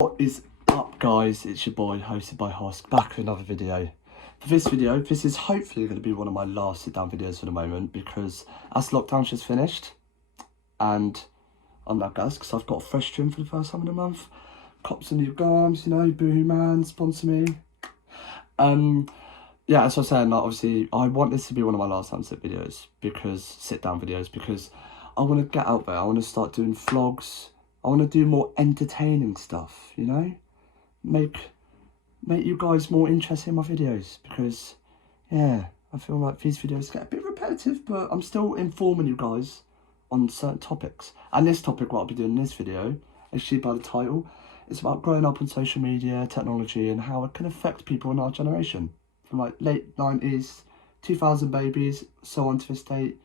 What is up, guys? It's your boy, hosted by Hosk, back with another video. For this video, this is hopefully going to be one of my last sit-down videos for the moment, because as lockdown's just finished, and I'm not gassed because I've got a fresh trim for the first time in a month. Copped some new garms, you know, Boohoo Man, sponsor me. Yeah, as I was saying, like, obviously, I want this to be one of my last sit-down videos, because I want to get out there. I want to start doing vlogs. I want to do more entertaining stuff, you know? Make you guys more interested in my videos, because, yeah, I feel like these videos get a bit repetitive, but I'm still informing you guys on certain topics. And this topic, what I'll be doing in this video, as you see by the title, it's about growing up on social media, technology, and how it can affect people in our generation. From like late 90s, 2000 babies, so on to this date.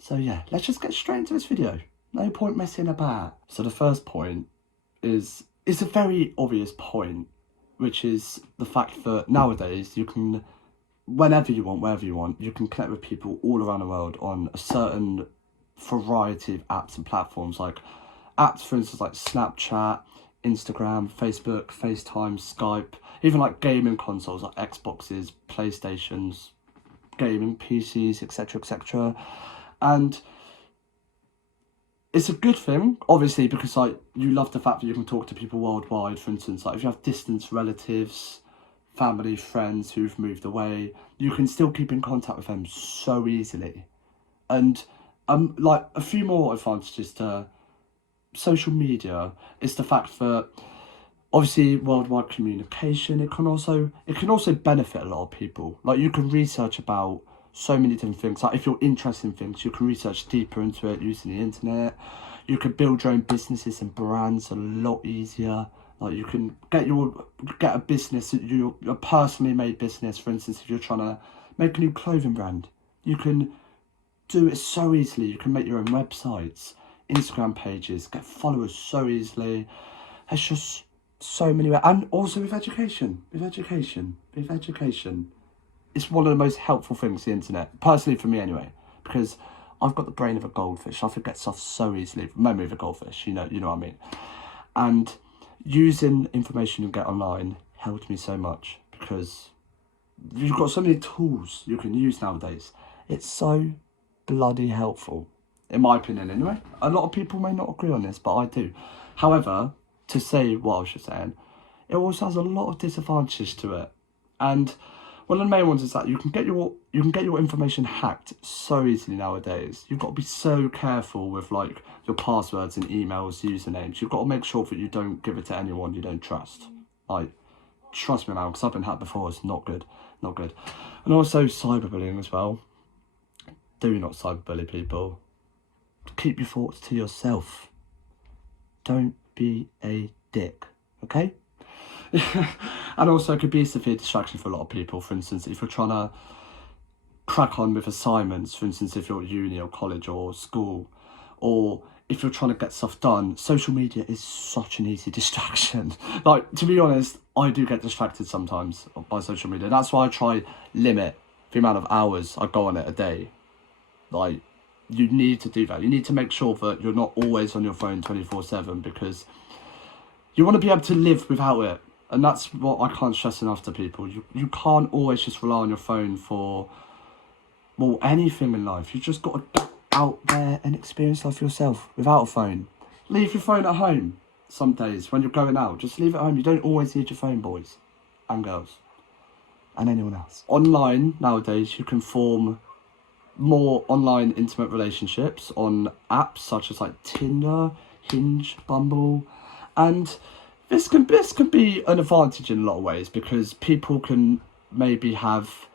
So yeah, let's just get straight into this video. No point messing about. So the first point is a very obvious point, which is the fact that nowadays you can, whenever you want, wherever you want, you can connect with people all around the world on a certain variety of apps and platforms. Like apps, for instance, like Snapchat, Instagram, Facebook, FaceTime, Skype, even like gaming consoles like Xboxes, PlayStations, gaming PCs, etc, etc. And it's a good thing, obviously, because like you love the fact that you can talk to people worldwide. For instance, like if you have distant relatives, family, friends who've moved away, you can still keep in contact with them so easily. And like a few more advantages to social media is the fact that obviously worldwide communication, it can also benefit a lot of people. Like you can research about so many different things. Like if you're interested in things, you can research deeper into it using the internet. You can build your own businesses and brands a lot easier. Like you can get a business, a personally made business. For instance, if you're trying to make a new clothing brand, you can do it so easily. You can make your own websites, Instagram pages, get followers so easily. It's just so many ways. And also with education, it's one of the most helpful things, the internet, personally for me anyway, because I've got the brain of a goldfish. I forget stuff so easily. Memory of a goldfish, you know what I mean. And using information you get online helped me so much, because you've got so many tools you can use nowadays. It's so bloody helpful, in my opinion anyway. A lot of people may not agree on this, but I do. However, to say what I was just saying, it also has a lot of disadvantages to it. And one of the main ones is that you can get your information hacked so easily nowadays. You've got to be so careful with like your passwords and emails, usernames. You've got to make sure that you don't give it to anyone you don't trust. Like, trust me, man, because I've been hacked before. It's not good, not good. And also cyberbullying as well. Do not cyberbully people. Keep your thoughts to yourself. Don't be a dick, okay? And also it could be a severe distraction for a lot of people. For instance, if you're trying to crack on with assignments, for instance, if you're at uni or college or school, or if you're trying to get stuff done, social media is such an easy distraction. Like, to be honest, I do get distracted sometimes by social media. That's why I try limit the amount of hours I go on it a day. Like, you need to do that. You need to make sure that you're not always on your phone 24/7, because you want to be able to live without it. And that's what I can't stress enough to people. You can't always just rely on your phone for, well, anything in life. You just got to get out there and experience life yourself without a phone. Leave your phone at home some days when you're going out. Just leave it at home. You don't always need your phone, boys and girls, and anyone else. Online nowadays, you can form more online intimate relationships on apps such as like Tinder, Hinge, Bumble, and this can be an advantage in a lot of ways, because people can maybe have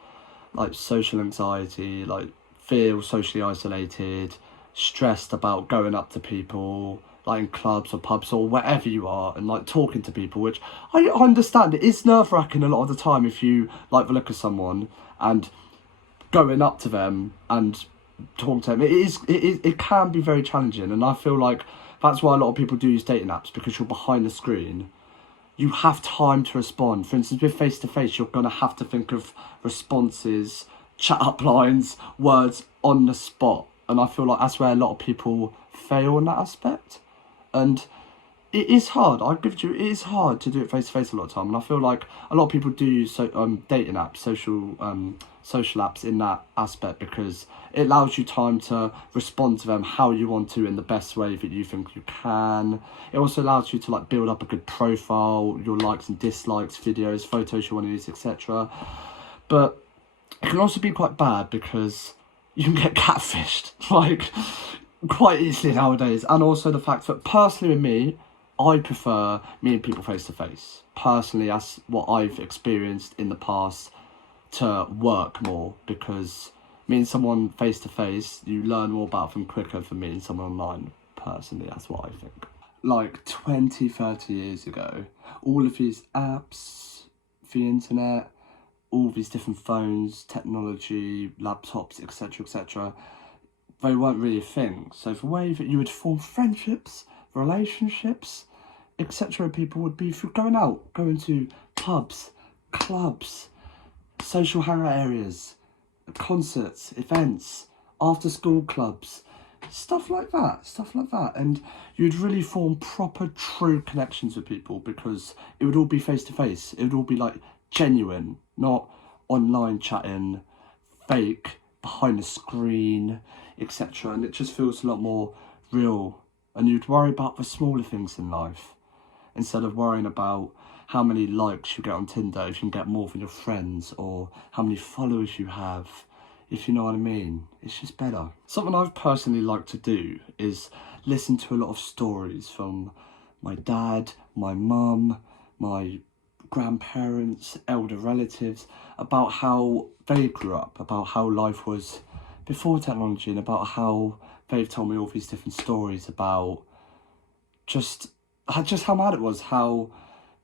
like social anxiety, like feel socially isolated, stressed about going up to people like in clubs or pubs or wherever you are and like talking to people, which I understand. It is nerve-wracking a lot of the time if you like the look of someone and going up to them and talking to them. It can be very challenging, and I feel like that's why a lot of people do use dating apps, because you're behind the screen. You have time to respond. For instance, with face-to-face, you're going to have to think of responses, chat-up lines, words on the spot. And I feel like that's where a lot of people fail in that aspect. And it is hard. I give it to you. It is hard to do it face to face a lot of time, and I feel like a lot of people do use dating apps, social apps in that aspect, because it allows you time to respond to them how you want to in the best way that you think you can. It also allows you to like build up a good profile, your likes and dislikes, videos, photos you want to use, etc. But it can also be quite bad because you can get catfished like quite easily nowadays, and also the fact that personally with me, I prefer meeting people face to face. Personally, that's what I've experienced in the past to work more, because meeting someone face to face, you learn more about them quicker than meeting someone online. Personally, that's what I think. Like 20, 30 years ago, all of these apps, the internet, all these different phones, technology, laptops, etc., they weren't really a thing. So the way that you would form friendships, relationships, etc., people would be through going out, going to pubs, clubs, social hangout areas, concerts, events, after school clubs, stuff like that. And you'd really form proper, true connections with people, because it would all be face to face. It would all be like genuine, not online chatting, fake, behind the screen, etc. And it just feels a lot more real. And you'd worry about the smaller things in life, instead of worrying about how many likes you get on Tinder if you can get more than your friends, or how many followers you have, if you know what I mean. It's just better. Something I've personally liked to do is listen to a lot of stories from my dad, my mum, my grandparents, elder relatives, about how they grew up, about how life was before technology, and about how they've told me all these different stories about just how mad it was, how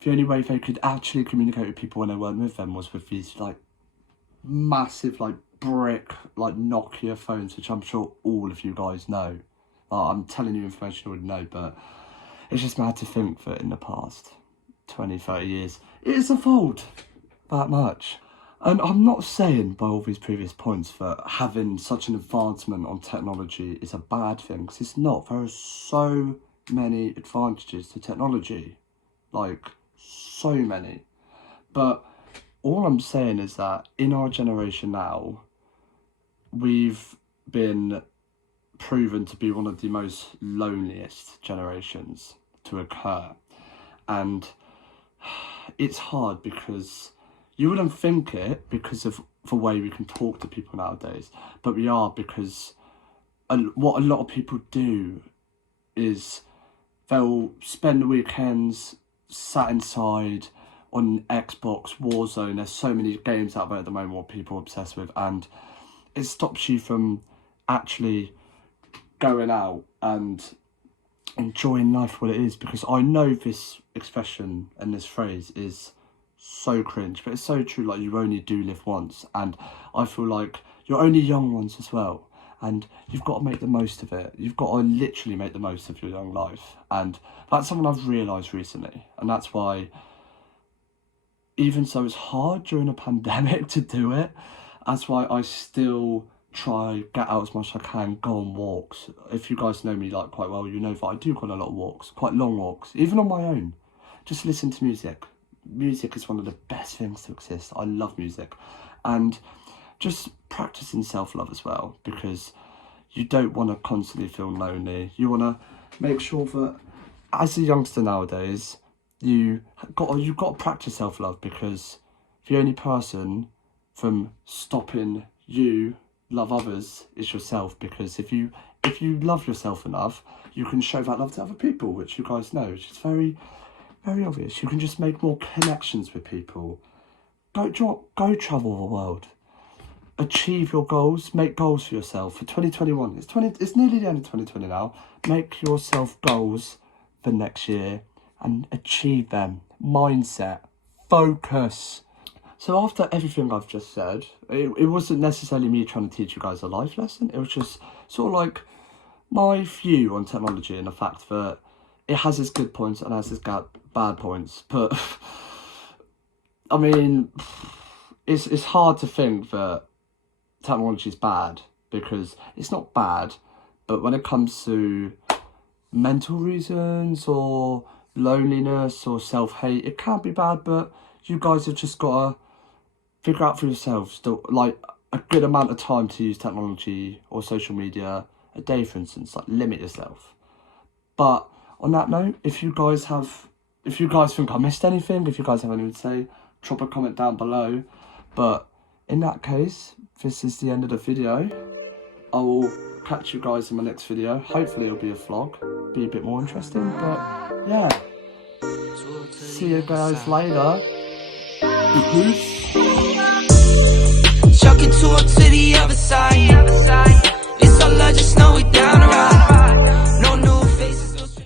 the only way they could actually communicate with people when they weren't with them was with these like massive like brick like Nokia phones, which I'm sure all of you guys know. I'm telling you information you already know, but it's just mad to think that in the past 20, 30 years it has evolved that much. And I'm not saying by all these previous points that having such an advancement on technology is a bad thing, because it's not. There are so many advantages to technology, like so many. But all I'm saying is that in our generation now, we've been proven to be one of the most loneliest generations to occur. And it's hard because you wouldn't think it because of the way we can talk to people nowadays, but we are, because what a lot of people do is they'll spend the weekends sat inside on Xbox, Warzone. There's so many games out there at the moment what people are obsessed with, and it stops you from actually going out and enjoying life for what it is. Because I know this expression and this phrase is so cringe, but it's so true. Like, you only do live once, and I feel like you're only young once as well, and you've got to make the most of it. You've got to literally make the most of your young life, and that's something I've realised recently. And that's why, even so it's hard during a pandemic to do it, that's why I still try get out as much as I can, go on walks. If you guys know me like quite well, you know that I do go on a lot of walks, quite long walks, even on my own. Just listen to music. Music is one of the best things to exist. I love music. And just practicing self-love as well, because you don't want to constantly feel lonely. You want to make sure that as a youngster nowadays, you've got to practice self-love, because the only person from stopping you love others is yourself. Because if you love yourself enough, you can show that love to other people, which you guys know, which is very, very obvious. You can just make more connections with people. Go travel the world. Achieve your goals. Make goals for yourself for 2021. It's nearly the end of 2020 now. Make yourself goals for next year and achieve them. Mindset. Focus. So after everything I've just said, it wasn't necessarily me trying to teach you guys a life lesson. It was just sort of like my view on technology, and the fact that it has its good points and has its bad points. But I mean, it's hard to think that technology is bad, because it's not bad. But when it comes to mental reasons or loneliness or self-hate. It can be bad, but you guys have just got to figure out for yourselves, like, a good amount of time to use technology or social media a day, for instance. Like, limit yourself. But on that note, if you guys think I missed anything, if you guys have anything to say, drop a comment down below. But in that case, this is the end of the video. I will catch you guys in my next video. Hopefully it'll be a vlog, be a bit more interesting, but yeah. See you guys later. Peace. Chuck it to the other side. It's all love, just know we down to ride.